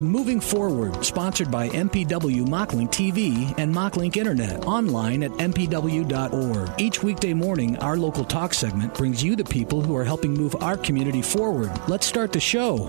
Moving Forward, sponsored by MPW Mocklink TV and Mocklink Internet, online at mpw.org. Each weekday morning, our local talk segment brings you the people who are helping move our community forward. Let's start the show.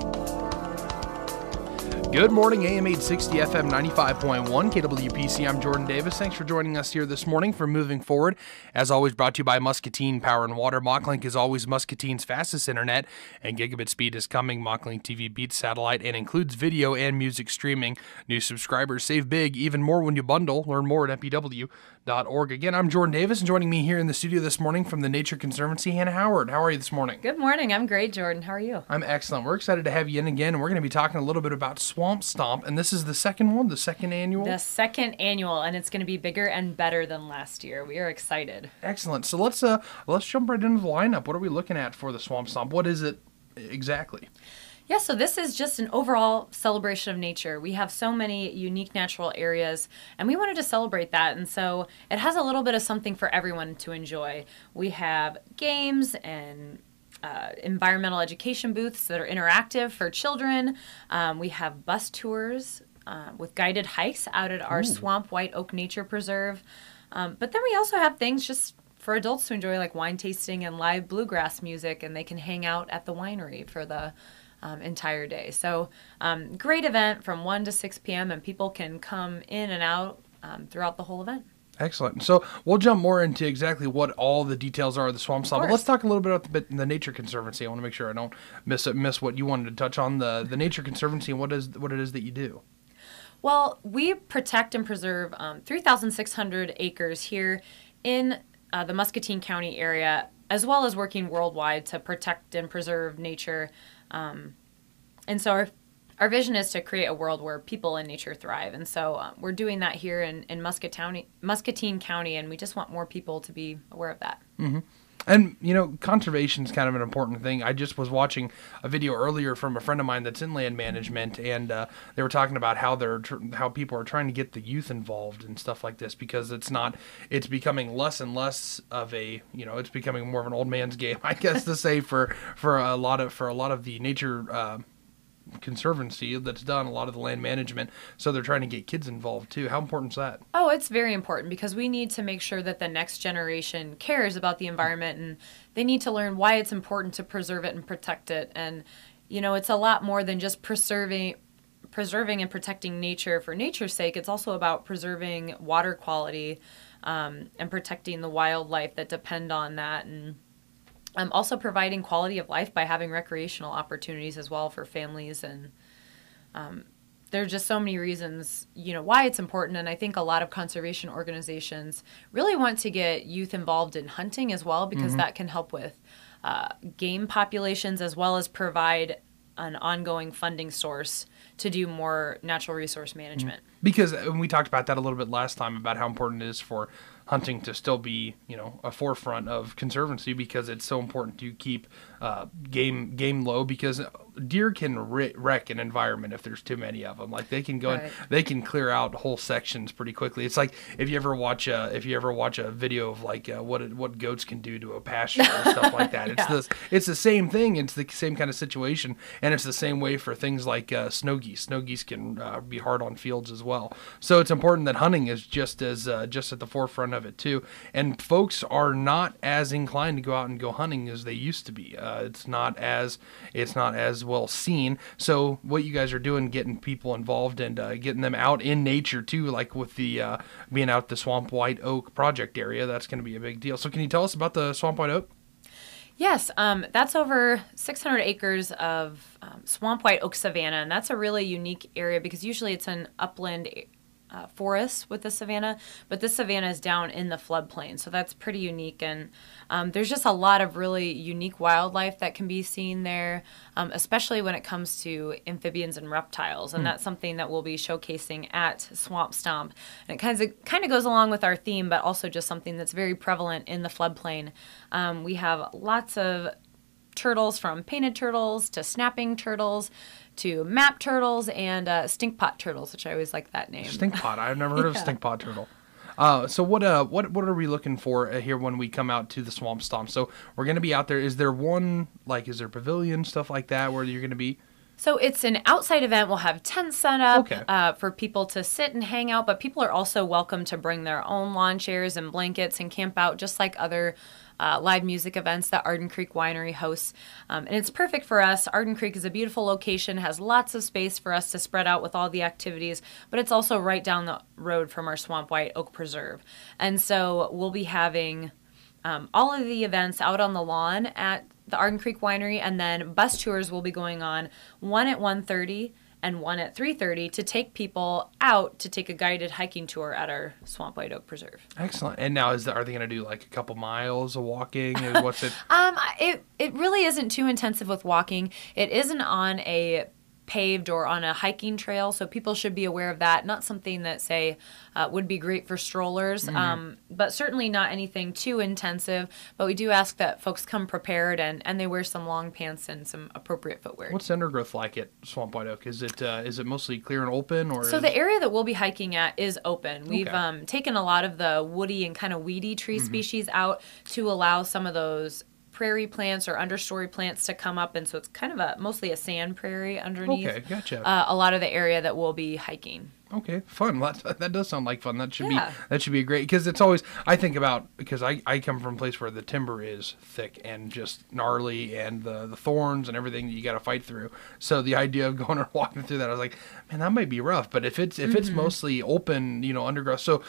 Good morning, AM 860, FM 95.1, KWPC. I'm Jordan Davis. Thanks for joining us here this morning for Moving Forward. As always, brought to you by Muscatine Power and Water. Mocklink is always Muscatine's fastest internet, and gigabit speed is coming. Mocklink TV beats satellite and includes video and music streaming. New subscribers save big, even more when you bundle. Learn more at mpw.org. Again, I'm Jordan Davis, and joining me here in the studio this morning from the Nature Conservancy, Hannah Howard. How are you this morning? Good morning. I'm great, Jordan. How are you? I'm excellent. We're excited to have you in again, and we're going to be talking a little bit about Swamp Stomp, and this is the second one, the second annual? The second annual, and it's going to be bigger and better than last year. We are excited. Excellent. So let's jump right into the lineup. What are we looking at for the Swamp Stomp? What is it exactly? Yeah, so this is just an overall celebration of nature. We have so many unique natural areas, and we wanted to celebrate that, and so it has a little bit of something for everyone to enjoy. We have games and environmental education booths that are interactive for children. We have bus tours with guided hikes out at our Swamp White Oak Nature Preserve. But then we also have things just for adults to enjoy, like wine tasting and live bluegrass music, and they can hang out at the winery for the entire day. So great event from 1 to 6 p.m., and people can come in and out throughout the whole event. Excellent. So we'll jump more into exactly what all the details are of the Swamp Stomp. But let's talk a little bit about the Nature Conservancy. I want to make sure I don't miss what you wanted to touch on, the Nature Conservancy and what it is that you do. Well, we protect and preserve 3,600 acres here in the Muscatine County area, as well as working worldwide to protect and preserve nature. And so our vision is to create a world where people and nature thrive. And so we're doing that here in Muscatine County, and we just want more people to be aware of that. Mm-hmm. And, conservation is kind of an important thing. I just was watching a video earlier from a friend of mine that's in land management, and they were talking about how people are trying to get the youth involved and stuff like this, because it's becoming less and less of a, it's becoming more of an old man's game, I guess to say, for a lot of the nature conservancy that's done a lot of the land management. So they're trying to get kids involved too. How important is that? Oh, it's very important, because we need to make sure that the next generation cares about the environment, and they need to learn why it's important to preserve it and protect it. And it's a lot more than just preserving and protecting nature for nature's sake. It's also about preserving water quality and protecting the wildlife that depend on that, and also providing quality of life by having recreational opportunities as well for families. And there are just so many reasons, why it's important. And I think a lot of conservation organizations really want to get youth involved in hunting as well, because that can help with game populations, as well as provide an ongoing funding source to do more natural resource management. Because we talked about that a little bit last time, about how important it is for hunting to still be, a forefront of conservancy, because it's so important to keep game low, because deer can wreck an environment if there's too many of them. Like they can go and they can clear out whole sections pretty quickly. It's like if you ever watch a video of like what goats can do to a pasture or stuff like that. It's the same thing. It's the same kind of situation, and it's the same way for things like snow geese. Snow geese can be hard on fields as well. So it's important that hunting is just at the forefront of it too. And folks are not as inclined to go out and go hunting as they used to be. It's not as well seen. So what you guys are doing, getting people involved and getting them out in nature too, like with the being out the Swamp White Oak project area, that's going to be a big deal. So can you tell us about the Swamp White Oak? Yes, that's over 600 acres of Swamp White Oak savanna, and that's a really unique area, because usually it's an upland forest with the savanna, but this savanna is down in the floodplain, so that's pretty unique. And there's just a lot of really unique wildlife that can be seen there, especially when it comes to amphibians and reptiles, and that's something that we'll be showcasing at Swamp Stomp. And it kind of goes along with our theme, but also just something that's very prevalent in the floodplain. We have lots of turtles, from painted turtles to snapping turtles to map turtles and stinkpot turtles, which I always like that name. Stinkpot. I've never heard of stinkpot turtle. So what are we looking for here when we come out to the Swamp Stomp? So we're going to be out there. Is there pavilion, stuff like that, where you're going to be? So it's an outside event. We'll have tents set up Okay. for people to sit and hang out, but people are also welcome to bring their own lawn chairs and blankets and camp out just like other live music events that Arden Creek Winery hosts. And it's perfect for us. Arden Creek is a beautiful location, has lots of space for us to spread out with all the activities, but it's also right down the road from our Swamp White Oak Preserve. And so we'll be having all of the events out on the lawn at the Arden Creek Winery, and then bus tours will be going on, one at 1:30 and one at 3:30 to take people out to take a guided hiking tour at our Swamp White Oak Preserve. Excellent. And now are they going to do like a couple miles of walking? What's it? It really isn't too intensive with walking. It isn't on a paved or on a hiking trail, so people should be aware of that. Not something that, say, would be great for strollers, but certainly not anything too intensive. But we do ask that folks come prepared and they wear some long pants and some appropriate footwear. What's the undergrowth like at Swamp White Oak? Is it mostly clear and open, or? So the area that we'll be hiking at is open. We've Okay. taken a lot of the woody and kind of weedy tree species out to allow some of those prairie plants or understory plants to come up, and so it's kind of mostly a sand prairie underneath. Okay, gotcha. A lot of the area that we'll be hiking. Okay, fun. That does sound like fun. That should Yeah. be great, because it's always, I think about, because I come from a place where the timber is thick and just gnarly, and the thorns and everything that you got to fight through. So the idea of going and walking through that, I was like, man, that might be rough. But if it's mostly open, undergrowth. So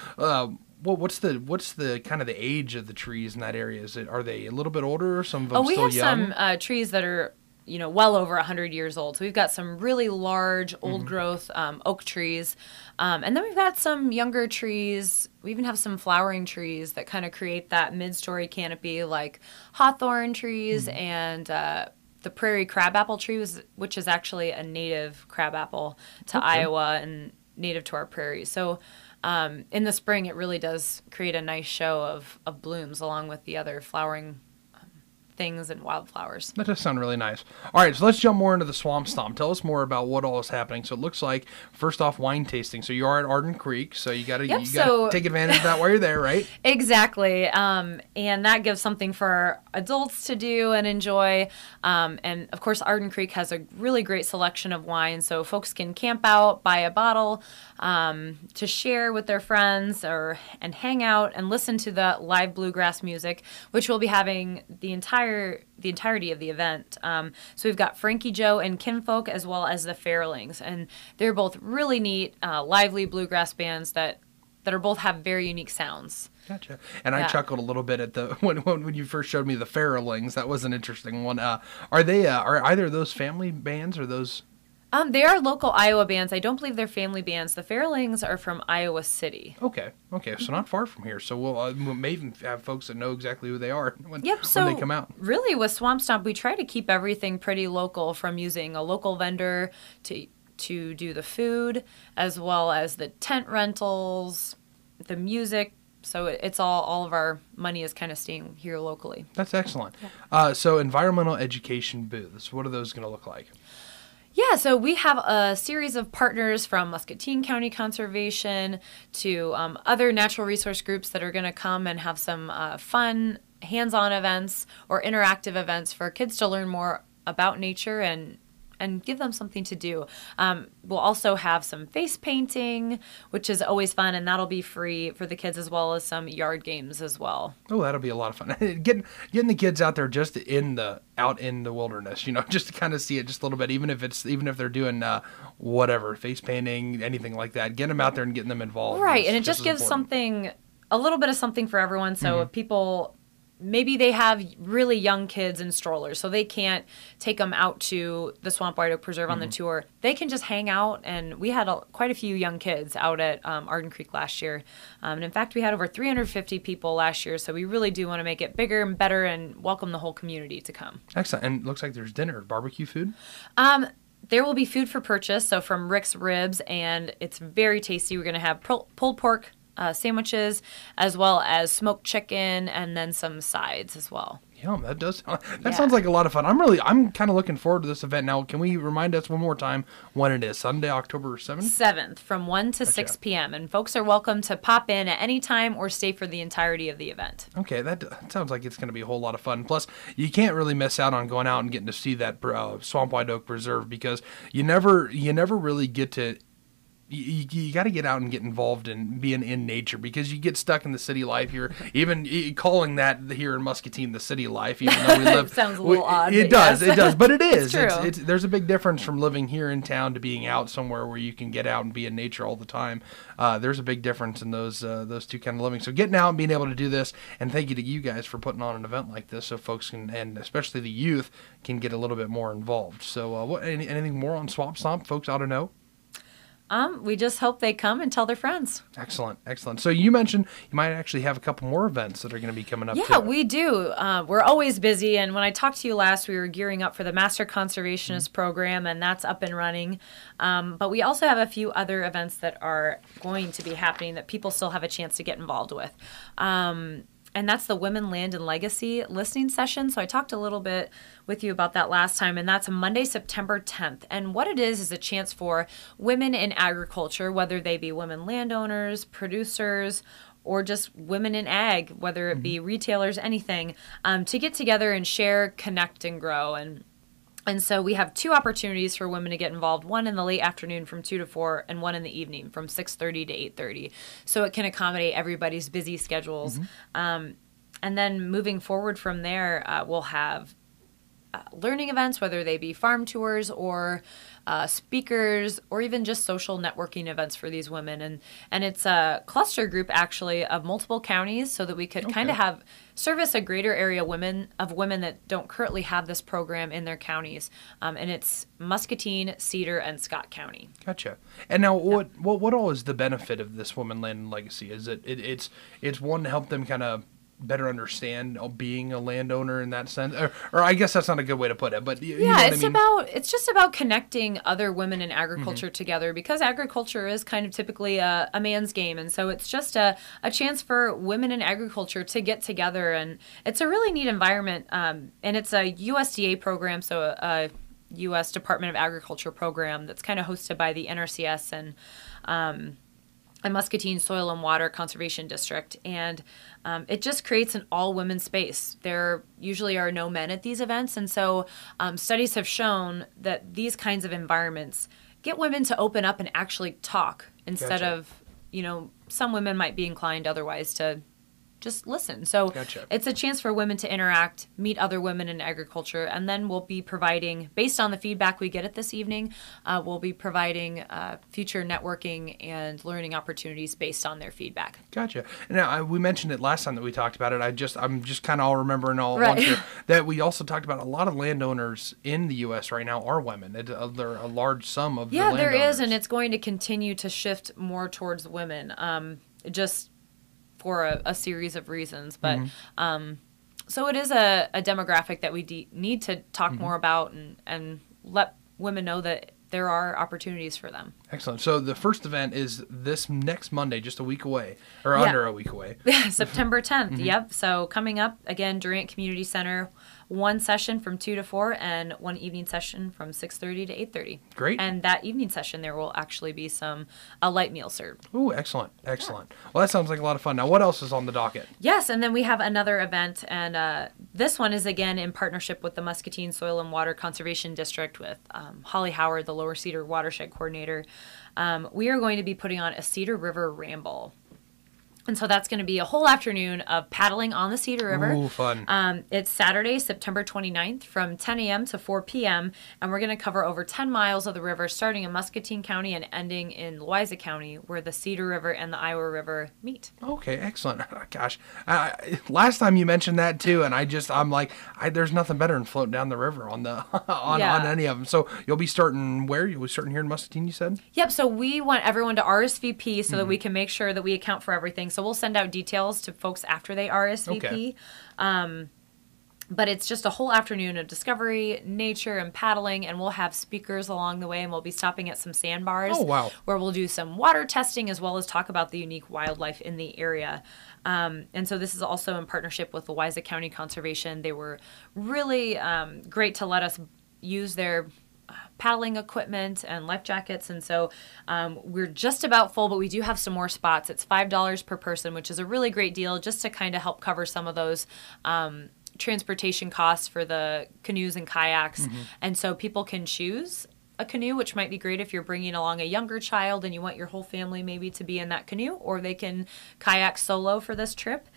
what's the kind of the age of the trees in that area? Are they a little bit older? Some of them We still have young? some trees that are well over 100 years old. So we've got some really large old growth oak trees, and then we've got some younger trees. We even have some flowering trees that kind of create that mid-story canopy, like hawthorn trees and the prairie crabapple tree, which is actually a native crabapple to Iowa and native to our prairies. So in the spring, it really does create a nice show of blooms along with the other flowering things and wildflowers. That does sound really nice. All right, so let's jump more into the Swamp Stomp. Tell us more about what all is happening. So it looks like, first off, wine tasting. So you are at Arden Creek, so you got to take advantage of that while you're there, right? Exactly. And that gives something for adults to do and enjoy. And of course, Arden Creek has a really great selection of wine, so folks can camp out, buy a bottle to share with their friends and hang out and listen to the live bluegrass music, which we'll be having the entirety of the event. So we've got Frankie Joe and Kinfolk, as well as the Fairlings, and they're both really neat, lively bluegrass bands that are both have very unique sounds. Gotcha. And I chuckled a little bit at when you first showed me the Fairlings. That was an interesting one. Are either of those family bands, or those? They are local Iowa bands. I don't believe they're family bands. The Fairlings are from Iowa City. Okay, so not far from here. So we'll may even have folks that know exactly who they are when they come out. Really, with Swamp Stomp, we try to keep everything pretty local, from using a local vendor to do the food, as well as the tent rentals, the music. So it's all of our money is kind of staying here locally. That's excellent. Yeah. So environmental education booths, what are those going to look like? Yeah, so we have a series of partners, from Muscatine County Conservation to other natural resource groups that are going to come and have some fun hands-on events or interactive events for kids to learn more about nature and give them something to do. We'll also have some face painting, which is always fun, and that'll be free for the kids, as well as some yard games as well. Oh, that'll be a lot of fun. Getting the kids out there just out in the wilderness, just to kind of see it just a little bit, even if they're doing whatever, face painting, anything like that. Getting them out there and getting them involved. Right, and it just gives a little bit of something for everyone. So if people, maybe they have really young kids and strollers, so they can't take them out to the Swamp White Oak Preserve on the tour. They can just hang out, and we had quite a few young kids out at Arden Creek last year. And in fact, we had over 350 people last year, so we really do want to make it bigger and better and welcome the whole community to come. Excellent. And it looks like there's dinner, barbecue food? There will be food for purchase, so from Rick's Ribs, and it's very tasty. We're going to have pulled pork sandwiches, as well as smoked chicken, and then some sides as well. Yum, that sounds like a lot of fun. I'm kind of looking forward to this event. Now, can we remind us one more time when it is? Sunday, October 7th? 7th from 1 to 6 p.m. And folks are welcome to pop in at any time or stay for the entirety of the event. Okay, that sounds like it's going to be a whole lot of fun. Plus, you can't really miss out on going out and getting to see that Swamp White Oak Preserve, because you never really get to. You got to get out and get involved in being in nature, because you get stuck in the city life here. Even calling that here in Muscatine the city life, even though we live, sounds a little odd. It does, but it is. It's true. There's a big difference from living here in town to being out somewhere where you can get out and be in nature all the time. There's a big difference in those two kind of living. So getting out and being able to do this, and thank you to you guys for putting on an event like this, so folks can, and especially the youth, can get a little bit more involved. So anything more on Swamp Stomp folks ought to know? We just hope they come and tell their friends. Excellent. So you mentioned you might actually have a couple more events that are going to be coming up. Yeah, we do. We're always busy. And when I talked to you last, we were gearing up for the Master Conservationist program, and that's up and running. But we also have a few other events that are going to be happening that people still have a chance to get involved with. And that's the Women, Land, and Legacy listening session. So I talked a little bit with you about that last time, and that's Monday, September 10th. And what it is a chance for women in agriculture, whether they be women landowners, producers, or just women in ag, whether it be retailers, anything, to get together and share, connect, and grow. And so we have two opportunities for women to get involved, one in the late afternoon from 2 to 4 and one in the evening from 6:30 to 8:30. So it can accommodate everybody's busy schedules. And then moving forward from there, we'll have learning events, whether they be farm tours or speakers, or even just social networking events for these women. And it's a cluster group, actually, of multiple counties, so that we could kind of service a greater area of women that don't currently have this program in their counties. And it's Muscatine, Cedar, and Scott County. Gotcha. And now, what all is the benefit of this Women, Land, and Legacy? Is it's one to help them kind of better understand being a landowner in that sense, or I guess that's not a good way to put it, but you know what I mean? It's just about connecting other women in agriculture together, because agriculture is kind of typically a man's game, and so it's just a chance for women in agriculture to get together, and it's a really neat environment, and it's a USDA program, so a U.S. Department of Agriculture program that's kind of hosted by the NRCS and Muscatine Soil and Water Conservation District, and it just creates an all-women space. There usually are no men at these events, and so studies have shown that these kinds of environments get women to open up and actually talk instead of, some women might be inclined otherwise to just listen. So it's a chance for women to interact, meet other women in agriculture, and then we'll be providing, based on the feedback we get at this evening, we'll be providing future networking and learning opportunities based on their feedback. Gotcha. Now, we mentioned it last time that we talked about it. I'm just kind of all remembering all at once here, that we also talked about a lot of landowners in the U.S. right now are women. They're a large sum of the landowners. Yeah, there is, and it's going to continue to shift more towards women. Just for a series of reasons, but so it is a demographic that we need to talk more about and let women know that there are opportunities for them. Excellent. So the first event is this next Monday, just a week away, or under a week away. September 10th. Yep. So coming up again, Durant Community Center, one session from 2 to 4 and one evening session from 6:30 to 8:30. Great. And that evening session, there will actually be a light meal served. Ooh, excellent. Well, that sounds like a lot of fun. Now, what else is on the docket? Yes, and then we have another event, and this one is again in partnership with the Muscatine Soil and Water Conservation District with Holly Howard, the Lower Cedar Watershed Coordinator. We are going to be putting on a Cedar River Ramble. And so that's going to be a whole afternoon of paddling on the Cedar River. Ooh, fun. It's Saturday, September 29th from 10 a.m. to 4 p.m. And we're going to cover over 10 miles of the river, starting in Muscatine County and ending in Louisa County, where the Cedar River and the Iowa River meet. Okay, excellent. Gosh, last time you mentioned that too, and I'm like, there's nothing better than floating down the river on any of them. So you'll be starting where? You'll be starting here in Muscatine, you said? Yep, so we want everyone to RSVP so that we can make sure that we account for everything. So we'll send out details to folks after they RSVP. But it's just a whole afternoon of discovery, nature, and paddling, and we'll have speakers along the way, and we'll be stopping at some sandbars. Oh, wow. Where we'll do some water testing as well as talk about the unique wildlife in the area. And so this is also in partnership with Louisa County Conservation. They were really great to let us use their paddling equipment and life jackets, and so we're just about full, but we do have some more spots. It's $5 per person, which is a really great deal, just to kind of help cover some of those transportation costs for the canoes and kayaks. And so people can choose a canoe, which might be great if you're bringing along a younger child and you want your whole family maybe to be in that canoe, or they can kayak solo for this trip.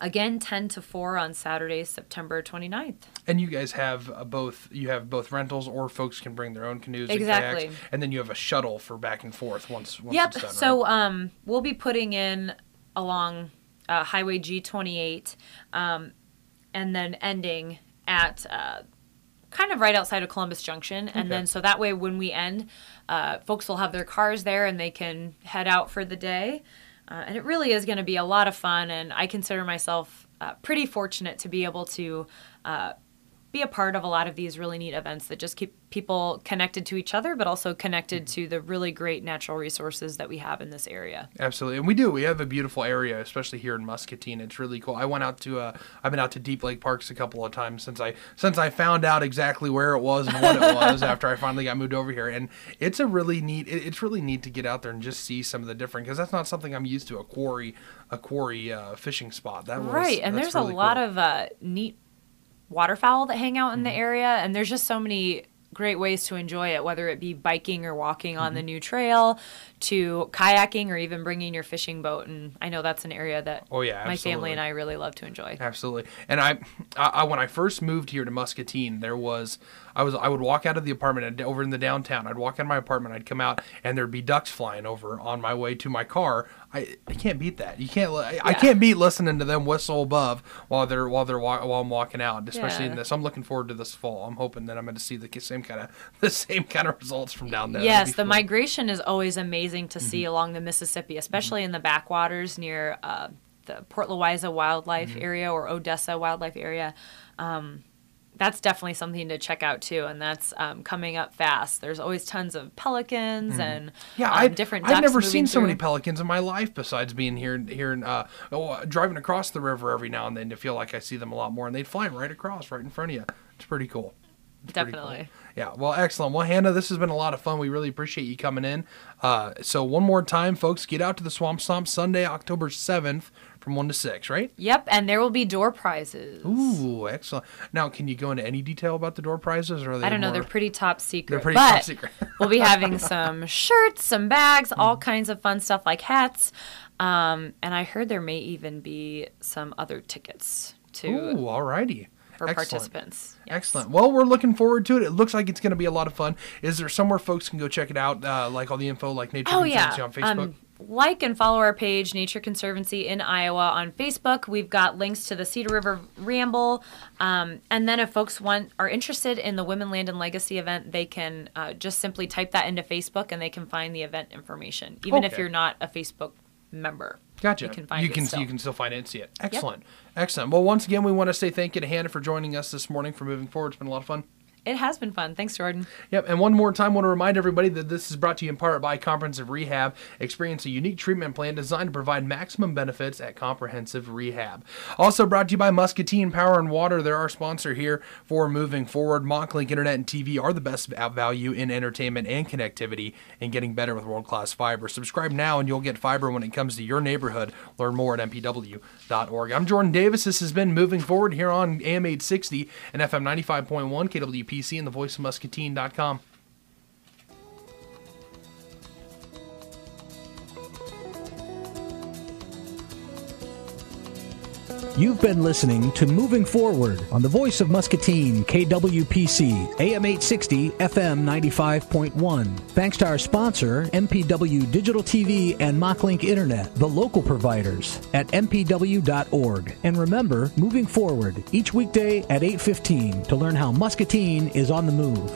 Again, 10 to 4 on Saturday, September 29th. And you guys have both rentals, or folks can bring their own canoes Exactly. and kayaks. And then you have a shuttle for back and forth once Yep. it's done, So right? We'll be putting in along Highway G28 and then ending at kind of right outside of Columbus Junction. And then so that way when we end, folks will have their cars there and they can head out for the day. And it really is going to be a lot of fun, and I consider myself pretty fortunate to be able to be a part of a lot of these really neat events that just keep people connected to each other, but also connected to the really great natural resources that we have in this area. Absolutely, and we do. We have a beautiful area, especially here in Muscatine. It's really cool. I went out to I've been out to Deep Lake Parks a couple of times since I found out exactly where it was and what it was after I finally got moved over here. And it's a really neat. It's really neat to get out there and just see some of the different, because that's not something I'm used to. A quarry fishing spot. And there's really a lot of neat waterfowl that hang out in the area, and there's just so many great ways to enjoy it, whether it be biking or walking on the new trail, to kayaking, or even bringing your fishing boat. And I know that's an area that my family and I really love to enjoy. Absolutely. And I when I first moved here to Muscatine, I would walk out of the apartment over in the downtown. I'd walk out of my apartment, I'd come out, and there'd be ducks flying over on my way to my car. I can't beat that. I can't beat listening to them whistle above while I'm walking out, especially in this. I'm looking forward to this fall. I'm hoping that I'm going to see the same kind of results from down there. Yes, the migration is always amazing to see along the Mississippi, especially in the backwaters near the Port Louisa Wildlife Area or Odessa Wildlife Area. That's definitely something to check out too, and that's coming up fast. There's always tons of pelicans and different ducks. I've never seen so through. many pelicans in my life besides being here and driving across the river every now and then to feel like I see them a lot more, and they'd fly right across right in front of you. It's pretty cool. Definitely. Cool. Yeah, well, excellent. Well, Hannah, this has been a lot of fun. We really appreciate you coming in. So one more time, folks, get out to the Swamp Stomp Sunday, October 7th from 1 to 6, right? Yep, and there will be door prizes. Ooh, excellent. Now, can you go into any detail about the door prizes? Or are they I don't know. They're pretty top secret. They're pretty top secret. We'll be having some shirts, some bags, all kinds of fun stuff like hats. And I heard there may even be some other tickets, too. Ooh, all righty. For participants. Yes. Excellent. Well, we're looking forward to it. It looks like it's going to be a lot of fun. Is there somewhere folks can go check it out, like all the info, like Nature Conservancy on Facebook? Like and follow our page, Nature Conservancy in Iowa, on Facebook. We've got links to the Cedar River Ramble. And then if folks are interested in the Women, Land, and Legacy event, they can just simply type that into Facebook and they can find the event information, even if you're not a Facebook member. Gotcha. You can find it still. You can still find it and see it. Excellent. Yep. Excellent. Well, once again, we want to say thank you to Hannah for joining us this morning for Moving Forward. It's been a lot of fun. It has been fun. Thanks, Jordan. Yep, and one more time, I want to remind everybody that this is brought to you in part by Comprehensive Rehab. Experience a unique treatment plan designed to provide maximum benefits at Comprehensive Rehab. Also brought to you by Muscatine Power and Water. They're our sponsor here for Moving Forward. Mocklink Internet and TV are the best value in entertainment and connectivity, and getting better with world-class fiber. Subscribe now and you'll get fiber when it comes to your neighborhood. Learn more at mpw.org. I'm Jordan Davis. This has been Moving Forward here on AM 860 and FM 95.1 KWPC and the voice of Muscatine.com. You've been listening to Moving Forward on the voice of Muscatine, KWPC, AM 860, FM 95.1. Thanks to our sponsor, MPW Digital TV and Mocklink Internet, the local providers at mpw.org. And remember, Moving Forward, each weekday at 8:15 to learn how Muscatine is on the move.